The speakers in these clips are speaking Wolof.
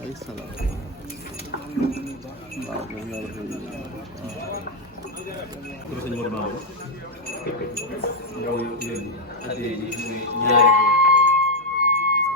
ay salaam waaw moom yàlla koy pour sëñ Modou Mamour ñëw leen addee ji muy ñaari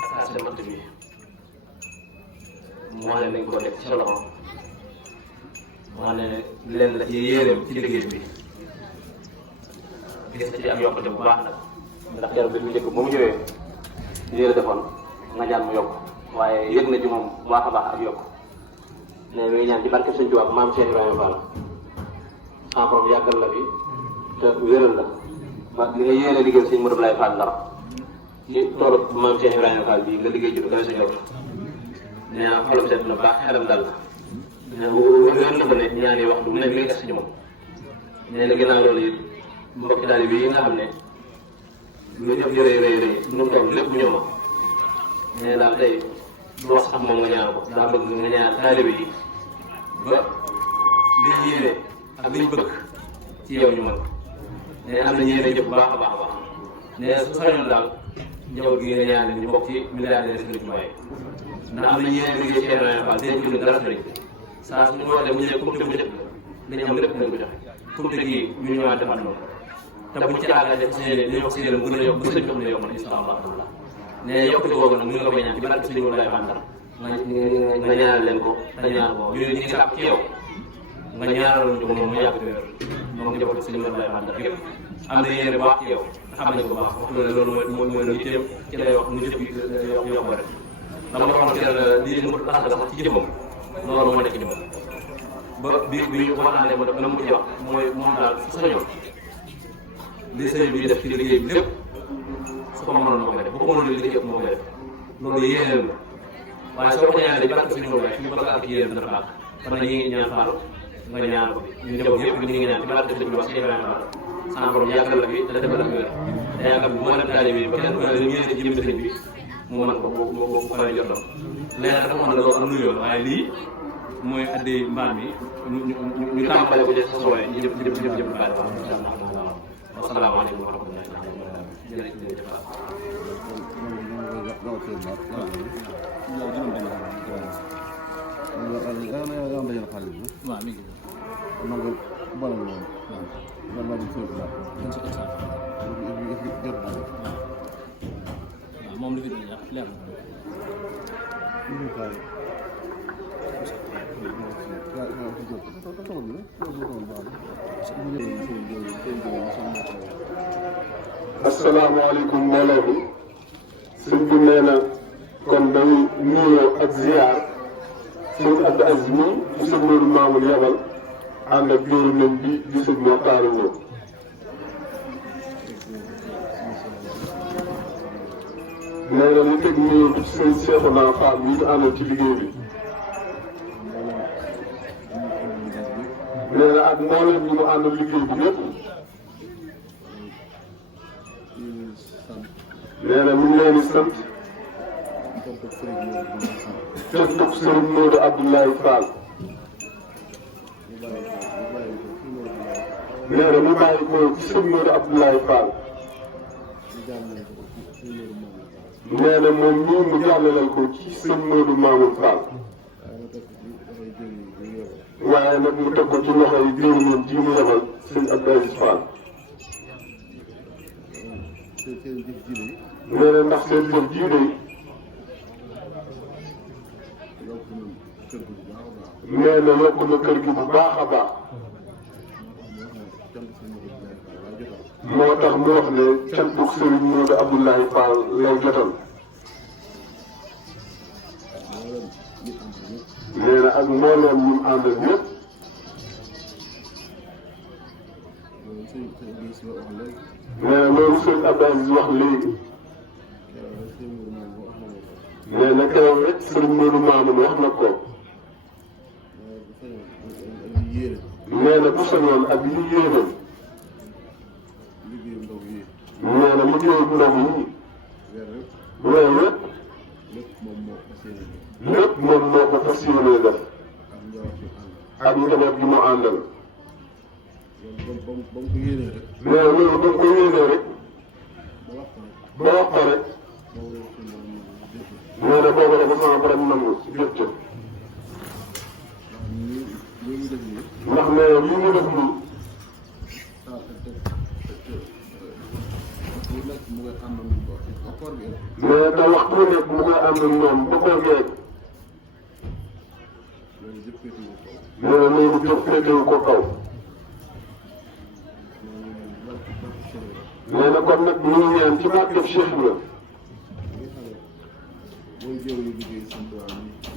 ak saa semant bi mu wax ne nañ ko teg ci sa loxo mu wax ne leen la ci yéeréem ci liggéey bi gis na ci am yokkute bu baax nag ndax jarul bi mu njëkk bu mu ñëwee lii la defoon nga ñaan mu yokk waaye yëg na ci moom bu baax a baax ak yokk ne mi ngi ñaan ci barke Sëñ Tuubaa maam Cheikh Ibrahima Fall en borom yàggal la fi te wéral la ba li nga yéene liggéey Sëñ Modou Abdoulaye Fall Ndar ci toolu maam Cheikh Ibrahima Fall bii nga liggéey ci lu gën a sa jot nee naa xolam seet na baax xelam dal na wér na ko ne ñaani waxtu mu nekk li nga des ci moom nee na ginnaaw loolu it mbokki taalibe yi nga xam ne lu jëf yu rëy rëy rëy nu mu toll lépp ñëw ma nee daal tey du wax sax moom nga ñaan ko daa bëgg nga ñaan taalibe yi ba liñ yéene ak liñ bëgg ci yow ñu mën nee am na yéene jëf bu baax a baax a baax nee su sañoon daal njaboot gi nga ñaan ñu bokk ci milliardaire Sëriñ Tuubaa yi ndax am na yéene liggéey Cheikh Ibrahima Fall seen jund dara sëriñ saa su ñu wootee bu ñu nee comité bu njëkk dañu am lépp dañ ko joxe comité gii ñu ñëwaat defaat noonu te buñ ci àggalee def si yéene li ñu wax si yéene gën a yokk bu sëñ bi yokk na insha Allah ne yokkute googu nag ñu ngi ko koy ñaan ci barke Sëñ Modou Abdoulaye Fall nga ñaanal leen ko te ñaan ko ñu ngi sàkk ci yow nga ñaanal ñu ko moom mu yàgg wér moom njabootu Sëñ Modou Abdoulaye Fall yëpp am na yéene bu baax ci yow xam nañ ko baax wax loolu mooy la yitteem ci lay wax ñu jëf yokk rek dama waxoon ci lii mu asaka sax ci jëmmam loolu moo nekk ci moom ba bi ñu waxtaanee ma la mu ci wax mooy moom daal su sañoon li sëñ bi def ci liggéey bi lépp su ko mënoon moo koy def bu ko mënoon liggéey ëpp moo koy def loolu yéeneen la waaye soo ko ñaanee ci barke Sëñ Modou fi ñu bëgg ak yéen dana baax kon nag ñi ngi ñaan Fall nga ñaan ko ñu njaboot yëpp ñu ngi ñaan ci barke Sëñ Modou Cheikh Ibrahima Fall sama borom yàggal la fi te defal ak wér te yàggal bu mboolem taalibe bi kenn ku ne la ñëwee ci jëm sëñ bi mu mën ko bu xawee jotam léegi nag dafa mën la loolu am nuyoo waaye lii mooy addee mbaam mi ñu tàmbale ko ci sa sooy jëf baal ba insha Allah wasalaamaaleykum wa rahmatullahi jërëjëf waaw mi ngi moom li fi leer na asalaamaaleykum mbooloo mi sëñ bi nee na kon day nuyoo ak ziar sëñ Abdou Aziz mi di sëñ Modou Mamoun yabal ànd ak jëwriñam bi di sëñ Mokhtar Lo nee na mu teg nuyoo bi ci sëñ Cheikhouna Fall mi ñu àndal ci liggéey bi nee na ak mboolem ñi mu àndal liggéey bi yëpp nee na mu ngi leen di sant cantug sëriñ Modou Abdoulaye Fall nee na mu bàyyi ko ci sëriñ Modou Abdoulaye Fall nee na moom ñii mu jàllalal ko ci sëriñ Modou Mamoun Fall waaye nag mu teg ko ci loxo yi jëwriñam ji mu yebal sëriñ Abdou Aziz Fall nee na ndax seen jëf jii de nee na yokk na kër gi bu baax a baax moo tax mu wax ne cantuk sëriñ Modou Abdoulaye Fall lay jotal nee na ak mbooleem ñu àndal ñëpp nee na loolu sëriñ Abdou Aziz wax léegi nee na keroog rek sëriñ Modou Mamoun wax na ko nee na bu sañoon ak li yéenam nee na liggéeyu ndaw yi weer yëpp lépp moom moo ko fas yéenee def ak njaboot gi mu àndal nee na loolu ba mu ko yéenee rek ba wax ko rek nee na boobu dafa sama borom nangu jot ca ndax nee na lii mu def nii mais te waxtu bu nekk mu koy ànd ak ñoom ba koor geeg nee na loolu jóg féetewu ko kaw nee na kon nag ñu ngi ñaan ci barkeb Cheikh Ibra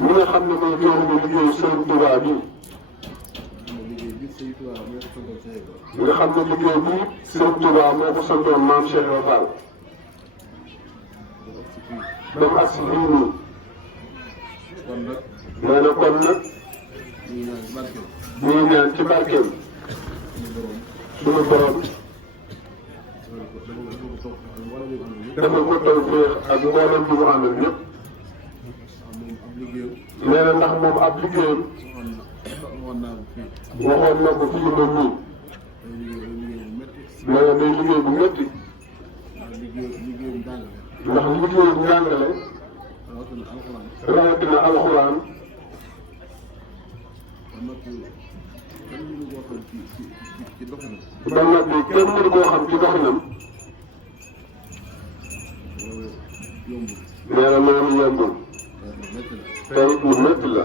mi nga xam ne mooy jëwriñu liggéeyu Sëriñ Tuubaa bi nga xam ne liggéey bi Sëriñ Tuubaa moo ko santoon maam Cheikh Ibra Fall ba mu agsi fii nii nee na kon nag ñu ngi ñaan ci barkeem suñu borom dafa ko tawfeex ak mboolem bi mu àndal ñëpp nee na ndax moom ab liggéeyam waxoon na ko fii moom nii nee na day liggéey bu métti ndax liggéeyu njàngale rawatina alxuraan ba noppi kenn mënu koo xam ci doxinam nee na loolu yombul te it lu métti la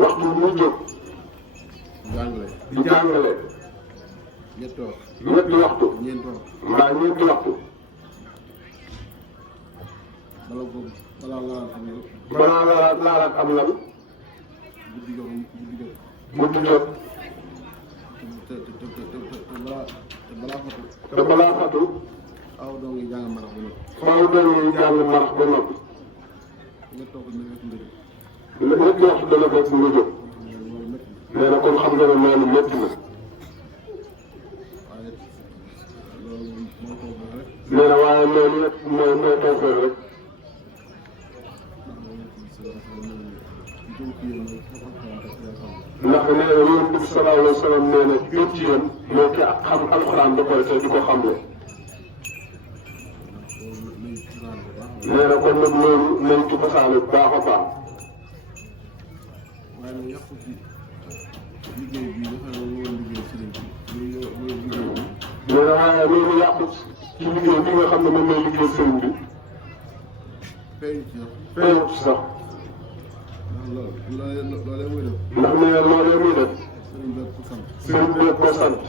waxtu bi muy jóg di jàngale ñetti waxtu mbaa ñeenti waxtu balaa laalaat am lan guddi jot te balaa fatu faaw doo ngi jàng marax ba noppi ñetti waxtu dana fekk nga jóg nee na kon xam nga ne loolu métti na nee na waaye loolu nag mooy tawfeex rek ndax nee na Yonent bi sallallahu alayhi wa sallam nee na gën ci yéen moo ki ak xam alxuraan ba pare te di ko xamle nee na kon nag loolu nañ ci fasaale bu baax a baax nee na waaye loolu yàqu ci liggéey bi nga xam ne moom mooy liggéey sëriñ bi feeñut ci sax ndax nee na loolee muy def sëriñ bi ko sant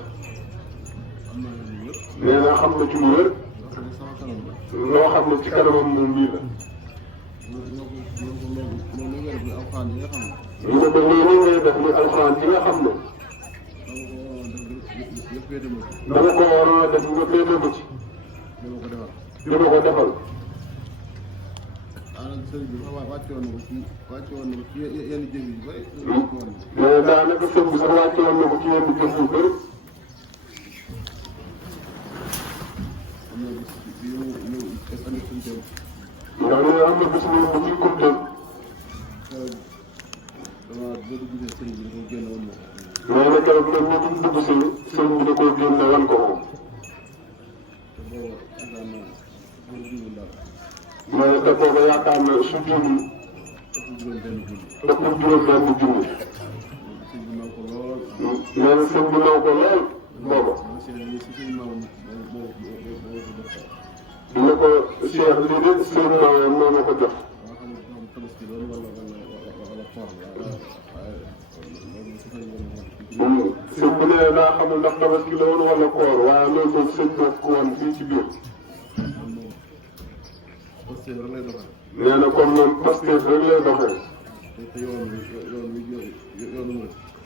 nee na xam na ci lu wér. loo xam ne ci kanamam moom nii la. ñu ne ko loolu ngay def muy alxuraan ci nga xam ne. dama ko waroon a def nga féete ko ci. dama ko defal. mais daanaka sëñ bi sax wàcce woon na ko ci yenn jëf yu bëri. ndax nee am na bés bu ñu ciy kumteel. nee na keroog nag ñu dugg si sëñ bi da koy génne wan ko ko. mais te booba yaakaar na su junni ëpp juróom-benn junni. nee na sëñ bi naw ko lool booba. ne ko Cheikh lii de sëñ Maodo moo ma ko jox. sëñ bi nee daa xamul ndax tabaski la woon wala koor waaye loolu moom sëñ bi ko woon fii ci biir. nee na comme moom Pastef rek lay doxee.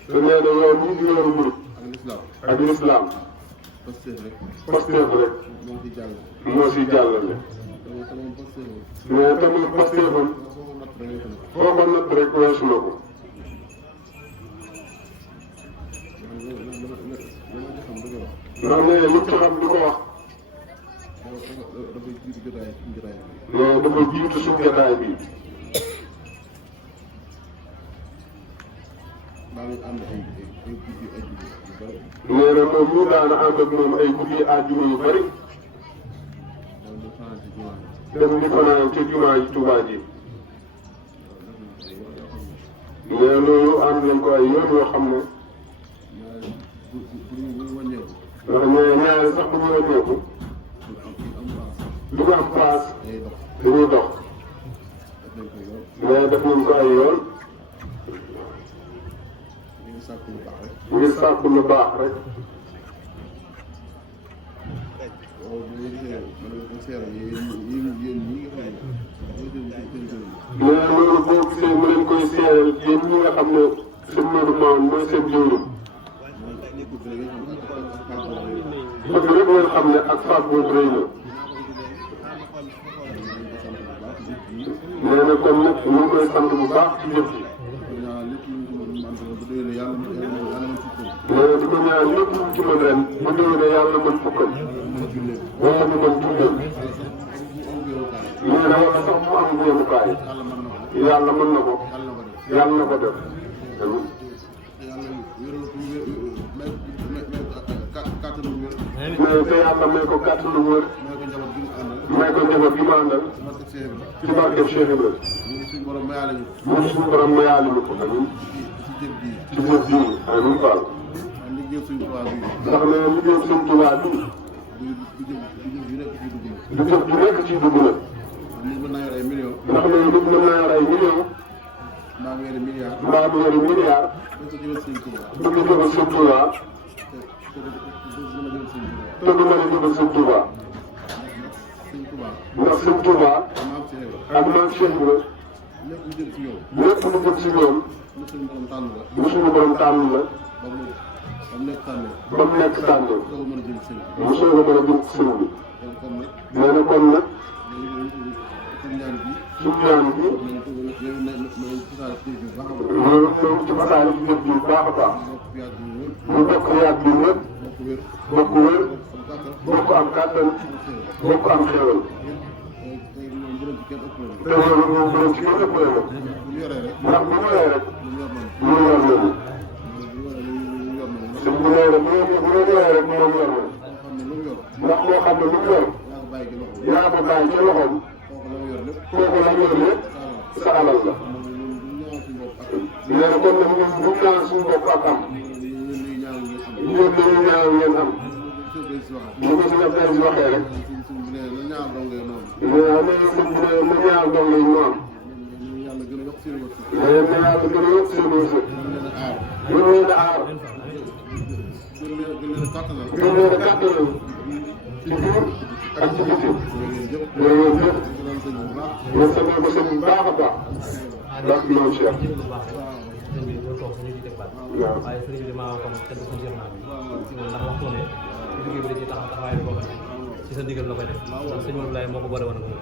te nee na yoon wi di yoonu murid ak lislaam Pastef rek moo si jàllale. mais tamit Pastefam foo ko natt rek weesu na ko. ndax nee li ci xam di ko wax. mais dafa jiitu suñu jotaay bi. nee na moom ñu daana ànd ak moom ay guddi àjjuma yu bëri. dem di fanaan ca jumaa ji Tuubaa ji. mais loolu ànd nañ ko ay yoon yoo xam ne. ndax ñaari sax bu ñu wàññeeku. du ko am paas. dañuy dox. mais def nañ ko ay yoon. ñu ngi sàkku lu baax rek. mais loolu boo gisee mu leen koy seeral yéen ñi nga xam ne seen Modou Mamoune mooy seen jëwriñ. bëgg rek ngeen xam ne ak faat boobu rëy na. nee na kon nag ñu ngi koy sant bu baax ci jëf ji. nee na di ko ñaan lépp lu mu ci mën ren bu déwénee yàlla mën fukkal. wala mu mën dundal. nee na wala sax mu am jéemukaay. yàlla mën na ko. yàlla na ko def. mais te yàlla may ko kàttanu wér. may ko njaboot gi mu àndal. ci barkeb Cheikh Ibrahima. ñun suñu borom mayaale ñu ko amiin. ci jëf ji amiin Fall. ndax nee na liggéey Sëñ Tuubaa bi. du jëf ju nekk ciy dugg na. ndax nee nit mën naa yor ay millions. mbaa mu yore milliard. bëgg jëfal Sëñ Tuubaa. te du mën a jëfal Sëñ Tuubaa. ndax Sëñ Tuubaa ak maam Cheikh Ibra lépp lu jëm ci ñoom lu suñu borom tànn la ba mu nekk tànn mu soog a mën a jëm ci sëñ bi. nee na kon nag suñu ñaan bi loolu ci fasaale ci jëf ji bu baax a baax mu bokk yàgg bi ñëpp bokk wér bokk am kàttan bokk am xéwal. te loolu moom bu leen ci kenn ëppale la ndax bu ñëwee rek mu yor loolu. sëñ bi nee na bu ñëwee rek moom yor na ndax moo xam ne lu mu yor yaa ko bàyyi ca loxoom kooku la yor lépp sa alal la. nee na kon nag ñun bu ñu naan suñu bopp ak am yéen dañuy ñaan ngeen am li ko si ñebe si waxee rek. nee na léegi sëñ bi ne na ñaar doom lañ mu am. nee na yàlla gën a yokk seen wërsëg. gën leen a aar. gën leen a kàttanal. ci biir ak ci biti loolu yëpp ñu sama ko sëñ bu baax a baax ndax loolu Cheikh waaw waaye sëriñ bi maa waxoon te du ko jëm naa bi ci moom ndax waxtu ne liggéey bi da ciy taxaw taxawaay boo xam ne ci sa ndigal la koy def ndax sëñ Modou Laye moo ko boole woon ak moom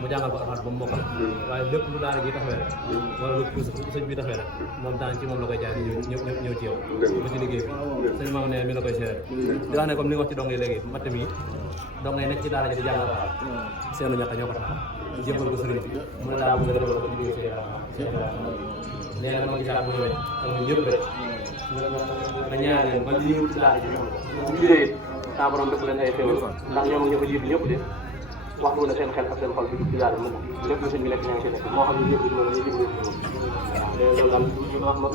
mu jàngal ko alxaat ba mu mokkal waaye lépp lu daara ji taxawee rek wala lu sëñ bi taxawee rek moom daan ci moom la koy jaay ñëw ci yow ba ci liggéey bi sëñ maam ne mi la koy seere di wax ne comme li nga wax ci dong yi léegi matt mi dong yi nekk ci daara ji di jàngal alxaat seenu ñax ñoo ko tax jébbal ko sëriñ bi mu ne daa bëgg nga defal ko ci liggéey sëriñ nee na ma gisaat bu ñëwee ak ñun ñëpp rek nga ñaan leen ba lii ci daara ji bu juree saa borom def leen ay xéwal ndax ñoom ñoo ko jiitu ñëpp de waxtu ne seen xel ak seen xol bi ci daara moom lépp lu sëñ bi nekk ñaa ngi ci nekk moo xam ne ñëpp di ñu jiblu loolu daal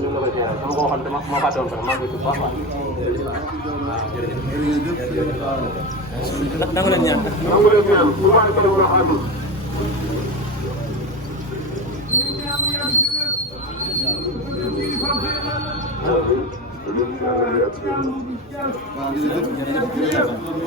ñu la koy seeral dama ko waxoon te ma fàtte woon ko maa ngi tudd baax baax ndax nangu leen ñaan nangu leen ñaan bu baax ko wax amul Thank you.